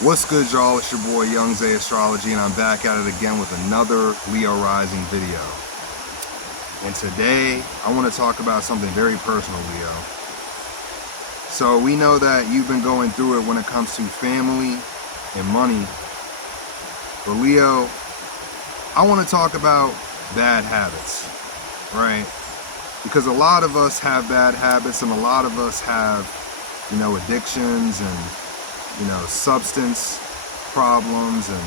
What's good, y'all? It's your boy Young Zay Astrology, and I'm back at it again with another Leo rising video. And today I want to talk about something very personal, Leo. So we know that you've been going through it when it comes to family and money. But Leo, I want to talk about bad habits, right? Because a lot of us have bad habits, and a lot of us have, addictions and substance problems, and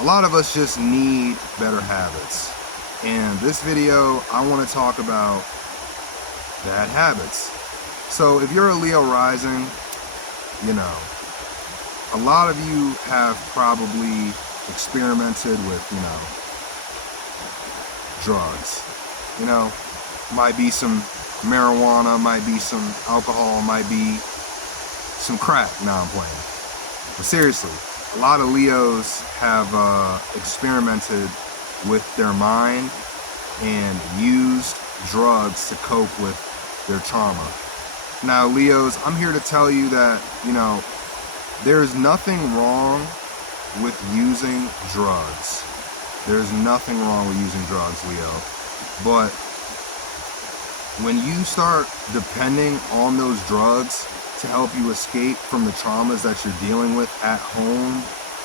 a lot of us just need better habits. And this video, I want to talk about bad habits. So if you're a Leo rising, a lot of you have probably experimented with, drugs. Might be some marijuana, might be some alcohol, might be some crack. Now I'm playing. But seriously, a lot of Leos have experimented with their mind and used drugs to cope with their trauma. Now, Leos, I'm here to tell you that, there's nothing wrong with using drugs. There's nothing wrong with using drugs, Leo. But when you start depending on those drugs to help you escape from the traumas that you're dealing with at home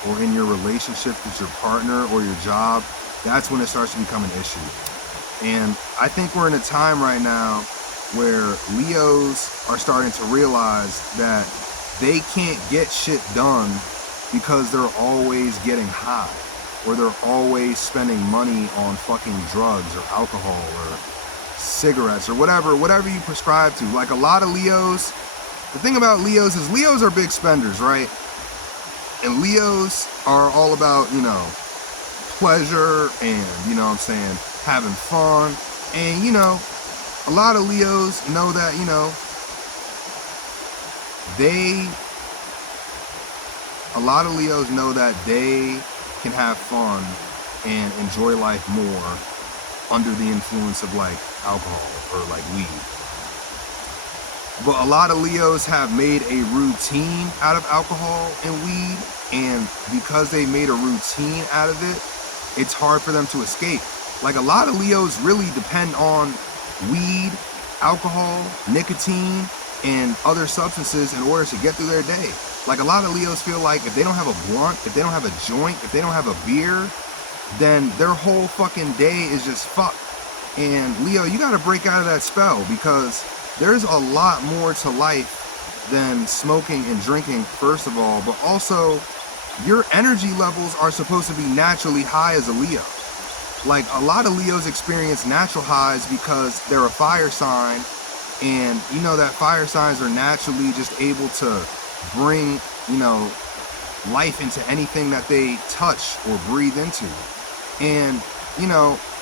or in your relationship with your partner or your job, that's when it starts to become an issue. And I think we're in a time right now where Leos are starting to realize that they can't get shit done because they're always getting high, or they're always spending money on fucking drugs or alcohol or cigarettes or whatever you prescribe to. Like, a lot of Leos, the thing about Leos is Leos are big spenders, right? And Leos are all about, pleasure and, having fun. And, a lot of Leos know that, they can have fun and enjoy life more under the influence of like alcohol or like weed. But a lot of Leos have made a routine out of alcohol and weed, and because they made a routine out of it, it's hard for them to escape. Like, a lot of Leos really depend on weed, alcohol, nicotine, and other substances in order to get through their day. Like, a lot of Leos feel like if they don't have a blunt, if they don't have a joint, if they don't have a beer, then their whole fucking day is just fucked. And Leo, you gotta break out of that spell, because there's a lot more to life than smoking and drinking, first of all, but also your energy levels are supposed to be naturally high as a Leo. Like, a lot of Leos experience natural highs because they're a fire sign, and that fire signs are naturally just able to bring, life into anything that they touch or breathe into. And,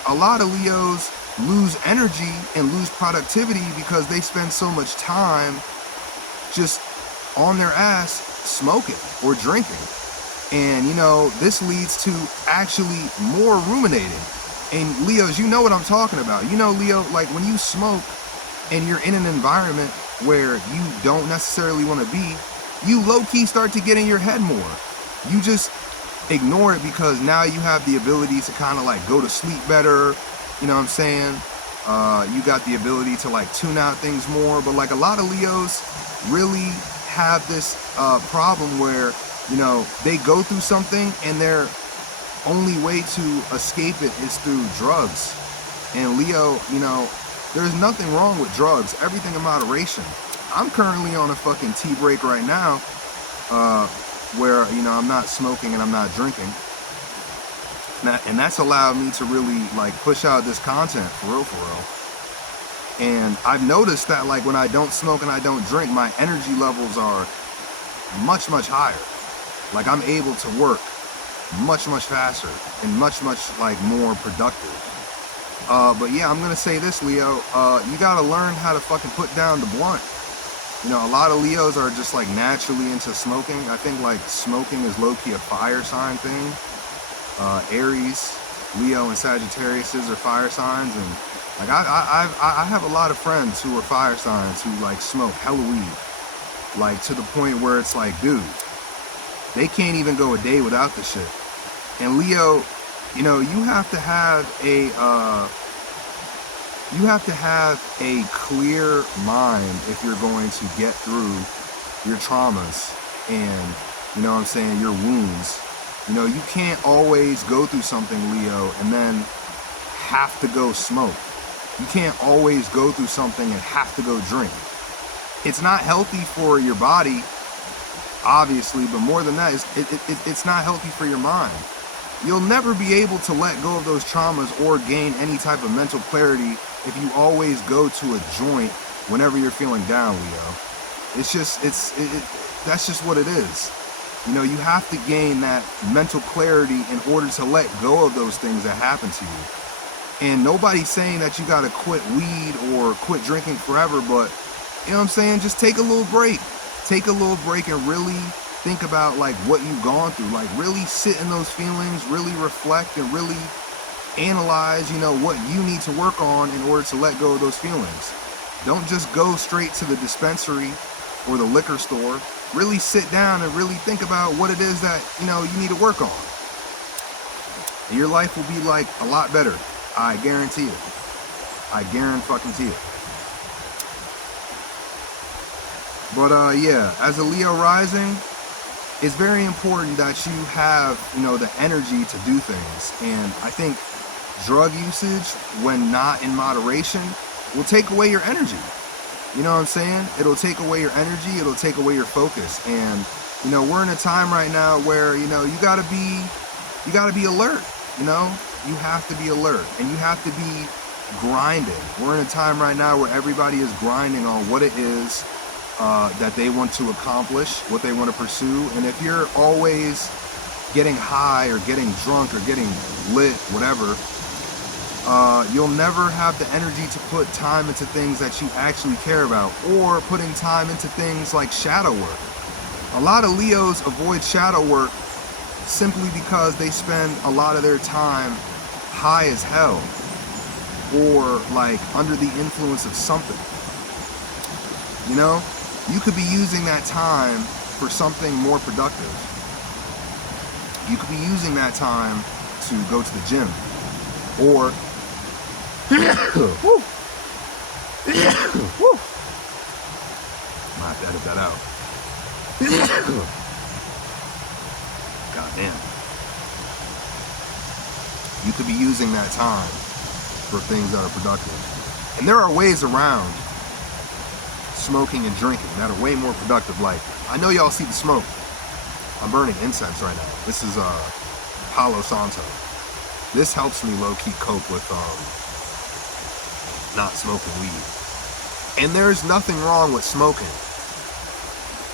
a lot of Leos lose energy and lose productivity because they spend so much time just on their ass smoking or drinking. And, this leads to actually more ruminating. And Leos, you know what I'm talking about. Leo, like, when you smoke and you're in an environment where you don't necessarily want to be, you low-key start to get in your head more. You just ignore it because now you have the ability to kind of like go to sleep better. You know what I'm saying? You got the ability to like tune out things more. But like, a lot of Leos really have this problem where, they go through something and their only way to escape it is through drugs. And Leo, there's nothing wrong with drugs. Everything in moderation. I'm currently on a fucking tea break right now, where, I'm not smoking and I'm not drinking. And that's allowed me to really like push out this content for real. And I've noticed that, like, when I don't smoke and I don't drink, my energy levels are much higher. Like, I'm able to work much faster and much like more productive. But yeah, I'm gonna say this, Leo, you gotta learn how to fucking put down the blunt. A lot of Leos are just like naturally into smoking. I think like smoking is low-key a fire sign thing. Aries, Leo, and Sagittarius are fire signs, and like I have a lot of friends who are fire signs who like smoke hella weed. Like, to the point where it's like, dude, they can't even go a day without the shit. And Leo, you know, you have to have a clear mind if you're going to get through your traumas and, you know what I'm saying, your wounds. You know, you can't always go through something, Leo, and then have to go smoke. You can't always go through something and have to go drink. It's not healthy for your body, obviously, but more than that, it's not healthy for your mind. You'll never be able to let go of those traumas or gain any type of mental clarity if you always go to a joint whenever you're feeling down, Leo. It's just, that's just what it is. You know, you have to gain that mental clarity in order to let go of those things that happen to you. And nobody's saying that you got to quit weed or quit drinking forever, but, you know what I'm saying? Just take a little break. Take a little break and really think about, like, what you've gone through. Like, really sit in those feelings, really reflect, and really analyze, you know, what you need to work on in order to let go of those feelings. Don't just go straight to the dispensary or the liquor store. Really sit down and really think about what it is that, you know, you need to work on. And your life will be, like, a lot better. I guarantee it. I guarantee it. But yeah, as a Leo rising, it's very important that you have, you know, the energy to do things. And I think drug usage, when not in moderation, will take away your energy. You know what I'm saying? It'll take away your energy. It'll take away your focus. And, you know, we're in a time right now where, you know, you gotta be alert. You know, you have to be alert, and you have to be grinding. We're in a time right now where everybody is grinding on what it is that they want to accomplish, what they want to pursue. And if you're always getting high or getting drunk or getting lit, whatever, you'll never have the energy to put time into things that you actually care about, or putting time into things like shadow work. A lot of Leos avoid shadow work simply because they spend a lot of their time high as hell, or like under the influence of something. You know, you could be using that time for something more productive. You could be using that time to go to the gym, or might have to edit that out. God damn. You could be using that time for things that are productive. And there are ways around smoking and drinking that are way more productive. Like, I know y'all see the smoke. I'm burning incense right now. This is Palo Santo. This helps me low-key cope with not smoking weed. And there's nothing wrong with smoking.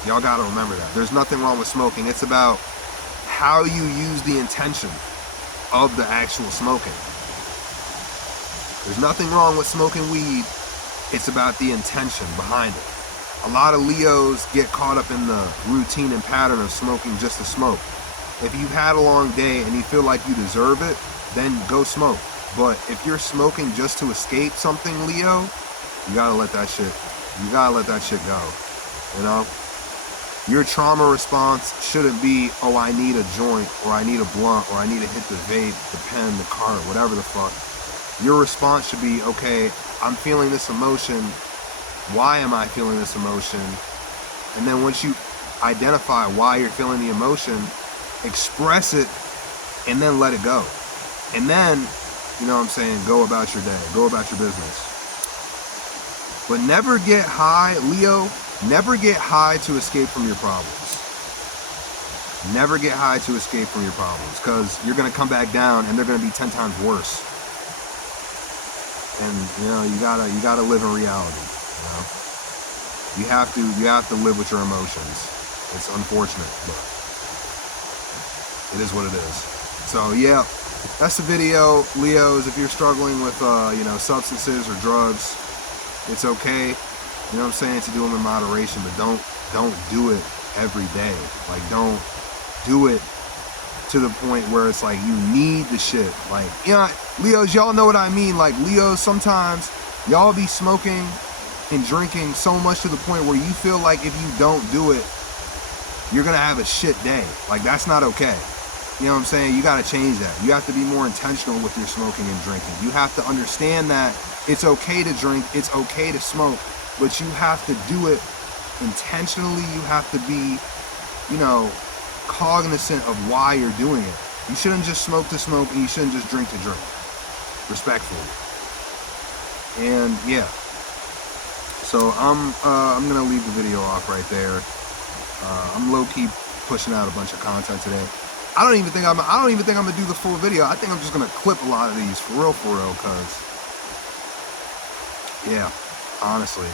Y'all gotta remember that. There's nothing wrong with smoking. It's about how you use the intention of the actual smoking. There's nothing wrong with smoking weed. It's about the intention behind it. A lot of Leos get caught up in the routine and pattern of smoking just to smoke. If you've had a long day and you feel like you deserve it, then go smoke. But if you're smoking just to escape something, Leo, you gotta let that shit go, you know? Your trauma response shouldn't be, oh, I need a joint, or I need a blunt, or I need to hit the vape, the pen, the cart, whatever the fuck. Your response should be, okay, I'm feeling this emotion. Why am I feeling this emotion? And then once you identify why you're feeling the emotion, express it, and then let it go. And then, you know what I'm saying, go about your day, go about your business. But never get high, Leo. Never get high to escape from your problems. Never get high to escape from your problems, because you're going to come back down and they're going to be 10 times worse. And, you know, you gotta live in reality, you know? You have to live with your emotions. It's unfortunate, but it is what it is. So, yeah, that's the video, Leos. If you're struggling with, you know, substances or drugs, it's okay. You know what I'm saying, to do them in moderation, but don't do it every day. Like, don't do it to the point where it's like you need the shit. Like, you know, Leos, y'all know what I mean. Like, Leos, sometimes y'all be smoking and drinking so much to the point where you feel like if you don't do it, you're gonna have a shit day. Like, that's not okay. You know what I'm saying? You gotta change that. You have to be more intentional with your smoking and drinking. You have to understand that it's okay to drink, it's okay to smoke, but you have to do it intentionally. You have to be, you know, cognizant of why you're doing it. You shouldn't just smoke to smoke, and you shouldn't just drink to drink. Respectfully. And yeah. So I'm gonna leave the video off right there. I'm low-key pushing out a bunch of content today. I don't even think I'm gonna do the full video. I think I'm just gonna clip a lot of these for real, cause yeah, honestly.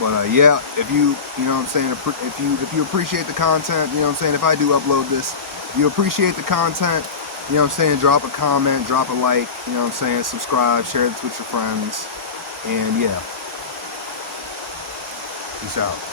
But yeah, if you know what I'm saying, if you appreciate the content, you know what I'm saying, if I do upload this, if you appreciate the content, you know what I'm saying, drop a comment, drop a like, you know what I'm saying, subscribe, share this with your friends, and yeah. Peace out.